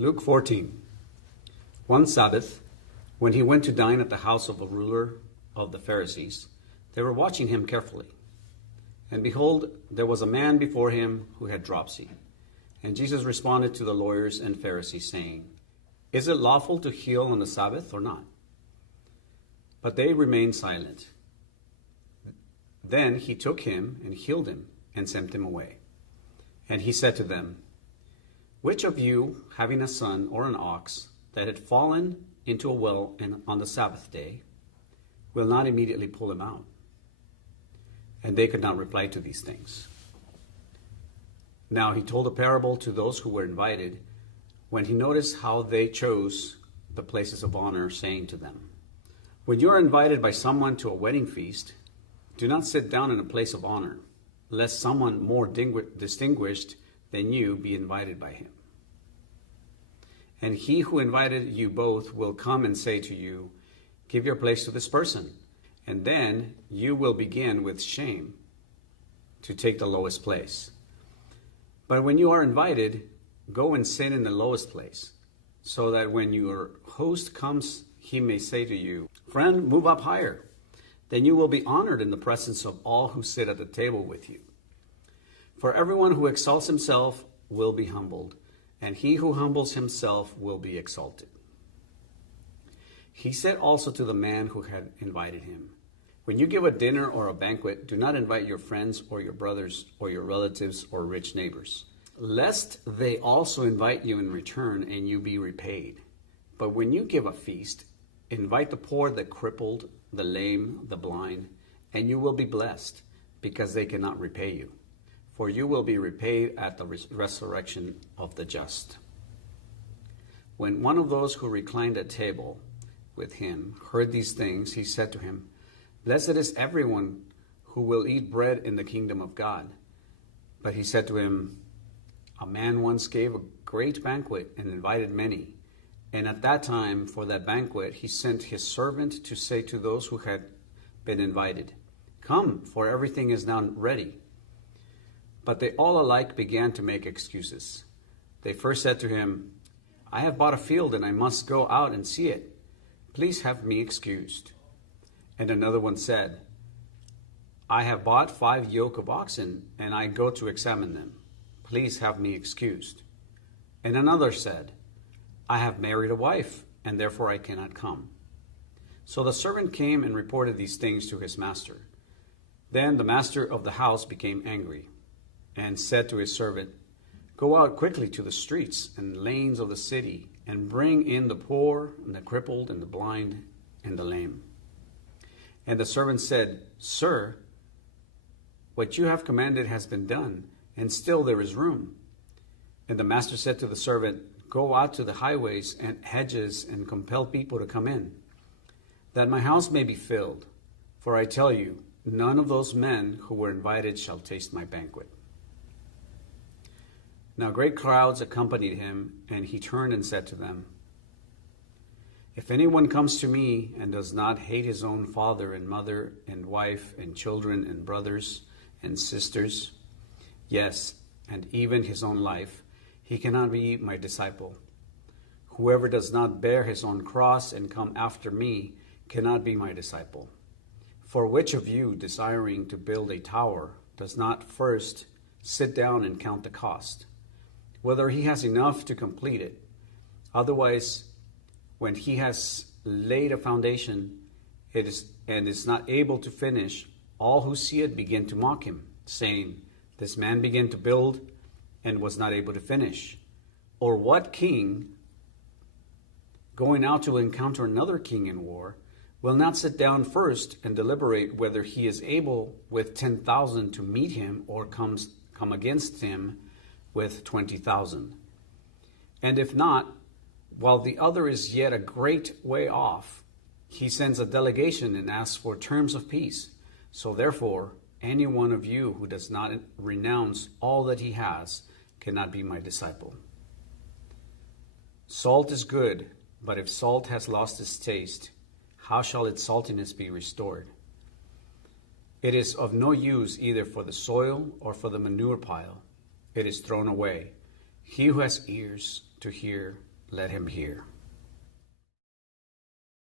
Luke 14. One Sabbath, when he went to dine at the house of a ruler of the Pharisees, they were watching him carefully. And behold, there was a man before him who had dropsy. And Jesus responded to the lawyers and Pharisees, saying, Is it lawful to heal on the Sabbath or not? But they remained silent. Then he took him and healed him and sent him away. And he said to them, Which of you, having a son or an ox that had fallen into a well on the Sabbath day, will not immediately pull him out? And they could not reply to these things. Now he told a parable to those who were invited, when he noticed how they chose the places of honor, saying to them, When you are invited by someone to a wedding feast, do not sit down in a place of honor, lest someone more distinguished than you be invited by him. And he who invited you both will come and say to you, Give your place to this person. And then you will begin with shame to take the lowest place. But when you are invited, go and sit in the lowest place, so that when your host comes, he may say to you, Friend, move up higher. Then you will be honored in the presence of all who sit at the table with you. For everyone who exalts himself will be humbled, and he who humbles himself will be exalted. He said also to the man who had invited him, When you give a dinner or a banquet, do not invite your friends or your brothers or your relatives or rich neighbors, lest they also invite you in return and you be repaid. But when you give a feast, invite the poor, the crippled, the lame, the blind, and you will be blessed, because they cannot repay you. For you will be repaid at the resurrection of the just. When one of those who reclined at table with him heard these things, he said to him, Blessed is everyone who will eat bread in the kingdom of God. But he said to him, A man once gave a great banquet and invited many. And at that time, for that banquet, he sent his servant to say to those who had been invited, Come, for everything is now ready. But they all alike began to make excuses. They first said to him, I have bought a field and I must go out and see it. Please have me excused. And another one said, I have bought 5 yoke of oxen and I go to examine them. Please have me excused. And another said, I have married a wife, and therefore I cannot come. So the servant came and reported these things to his master. Then the master of the house became angry, and said to his servant, Go out quickly to the streets and lanes of the city, and bring in the poor, and the crippled, and the blind, and the lame. And the servant said, Sir, what you have commanded has been done, and still there is room. And the master said to the servant, Go out to the highways and hedges and compel people to come in, that my house may be filled. For I tell you, none of those men who were invited shall taste my banquet. Now great crowds accompanied him, and he turned and said to them, If anyone comes to me and does not hate his own father and mother and wife and children and brothers and sisters, yes, and even his own life, he cannot be my disciple. Whoever does not bear his own cross and come after me cannot be my disciple. For which of you, desiring to build a tower, does not first sit down and count the cost, whether he has enough to complete it? Otherwise, when he has laid a foundation and is not able to finish, all who see it begin to mock him, saying, This man began to build and was not able to finish. Or what king, going out to encounter another king in war, will not sit down first and deliberate whether he is able with 10,000 to meet him, or come against him with 20,000? And if not, while the other is yet a great way off, he sends a delegation and asks for terms of peace. So therefore, any one of you who does not renounce all that he has cannot be my disciple. Salt is good, but if salt has lost its taste, how shall its saltiness be restored? It is of no use either for the soil or for the manure pile. It is thrown away. He who has ears to hear, let him hear.